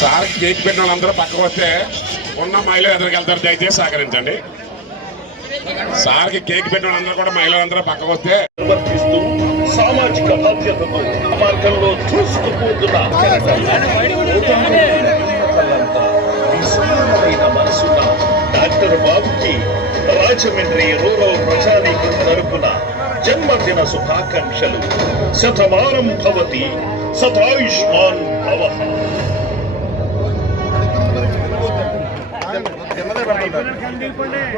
Sir cake పెట్టిన వాళ్ళందరూ పక్కకు వస్తే ఉన్న మహిళలు ఎదురుకి వెళ్తారు. దయచేసి సహకరించండి. సార్కి కేక్ పెట్టిన వాళ్ళందరూ కూడా మహిళలందరూ పక్కకు వస్తే నిర్వర్తిస్తూ సామాజిక బాధ్యతతో మార్గంలో మనసున్న డాక్టర్ బాబుకి రాజమండ్రి రూరల్ ప్రజానీకం తరపున జన్మదిన శుభాకాంక్షలు. శతమానం భవతి. శతాయుష్మాన్ భవ.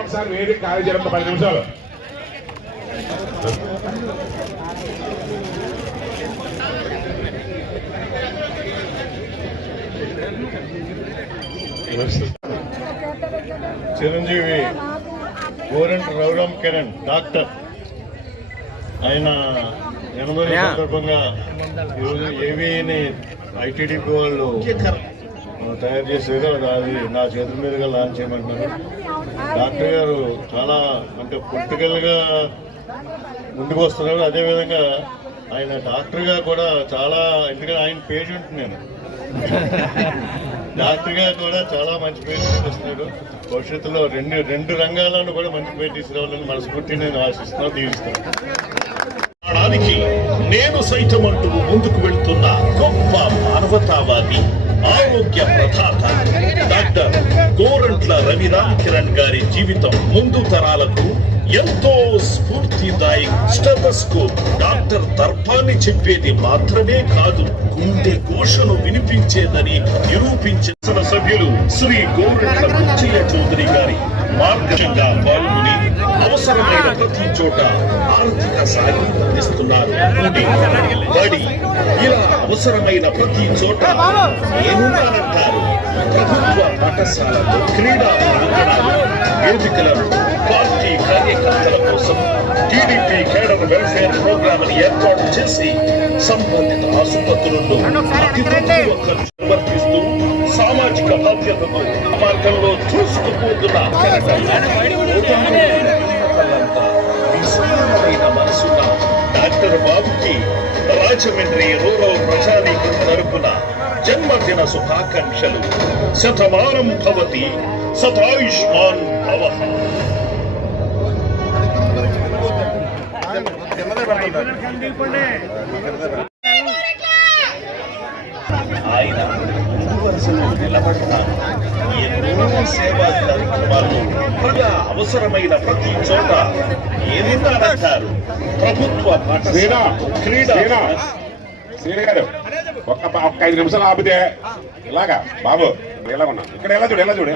ఒకసారి పది నిమిషాలు. చిరంజీవి గోరెంట్ రఘురామ్ కిరణ్ డాక్టర్. ఆయన ఎనభై సందర్భంగా ఈరోజు ఏవిని ఐటీడీపీ వాళ్ళు తయారు చేసేది అది అది నా చేతుల మీదుగా లాంచ్ చేయమంటున్నారు. డాక్టర్ గారు చాలా అంటే పొలిటికల్గా ముందుకు వస్తున్నారు. అదేవిధంగా ఆయన డాక్టర్గా కూడా చాలా ఎందుకంటే ఆయన పేషెంట్ నేను. డాక్టర్గా కూడా చాలా మంచి పేరు తీసుకొస్తున్నాడు. భవిష్యత్తులో రెండు రెండు రంగాలను కూడా మంచి పేరు తీసుకురావాలని మనస్ఫూర్తి నేను ఆశిస్తున్నాను దీవిస్తున్నాను. ప్రాణానికి నేను సైతం అంటూ ముందుకు వెళ్తున్న గొప్ప మానవతావాది ఆరోగ్య ప్రదాత డాక్టర్ గోరంట్ల రవిరామ్ కిరణ్ గారి జీవితం ముందు తరాలకు ఎంతో స్ఫూర్తిదాయి స్టెథోస్కోప్. డాక్టర్ తర్పాన్ని చెప్పేది మాత్రమే కాదు గుండె ఘోషను వినిపించేదని నిరూపించిన సభ్యులు శ్రీ గోరంట్ల చౌదరి గారి మార్గంగా పాల్గొని అవసరమైన ప్రతి చోట ఆర్థిక సాయం అందిస్తున్నారు. బడి ఇలా అవసరమైన ప్రతి చోట ఏమున్నానంటారు ప్రభుత్వ పాఠశాలలు క్రీడా ప్రాంగణాలు వేదికలను పార్టీ కార్యకర్తల కోసం టీడీపీ కేడర్ వెల్ఫేర్ ప్రోగ్రామ్ ఏర్పాటు చేసి సంబంధిత ఆసుపత్రుల్లో అతి తక్కువ ఖర్చు నిర్వర్తిస్తూ సామాజిక బాధ్యతను మార్గంలో చూసుకుపోతున్న డాక్టర్ బాబుకి రాజమండ్రి రూరల్ ప్రజానీకం తరపున జన్మదిన శుభాకాంక్షలు శతమానం భవతి శతాయుష్మాన్ భవ ఆయన వరుసలో నిలబడతారు ఎన్నో సేవా కార్యక్రమాలు ప్రజా అవసరమైన ప్రతి చోట ఏమున్నారంటారు ప్రభుత్వ క్రీడా గారు ఒక్క ఒక్క ఐదు నిమిషాలు ఆపితే ఇలాగా బాబు ఇలా ఉన్నా ఇక్కడ ఎలా చూడు ఎలా చూడు?